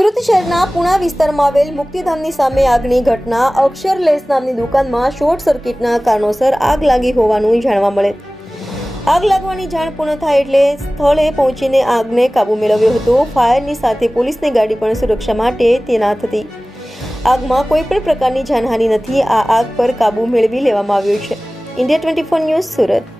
સુરત શહેરના પુણા વિસ્તારમાં આવેલ મુક્તિધામની સામે આગની ઘટના. અક્ષરલેસ નામની દુકાનમાં શોર્ટ સર્કિટના કારણોસર આગ લાગી હોવાનું જાણવા મળે. આગ લાગવાની જાણ પૂર્ણ થાય એટલે સ્થળે પહોંચીને આગને કાબુ મેળવ્યો હતો. ફાયરની સાથે પોલીસની ગાડી પણ સુરક્ષા માટે તૈનાત હતી. આગમાં કોઈ પણ પ્રકારની જાનહાનિ નથી. આ આગ પર કાબુ મેળવી લેવામાં આવ્યો છે. India 24 news, Surat.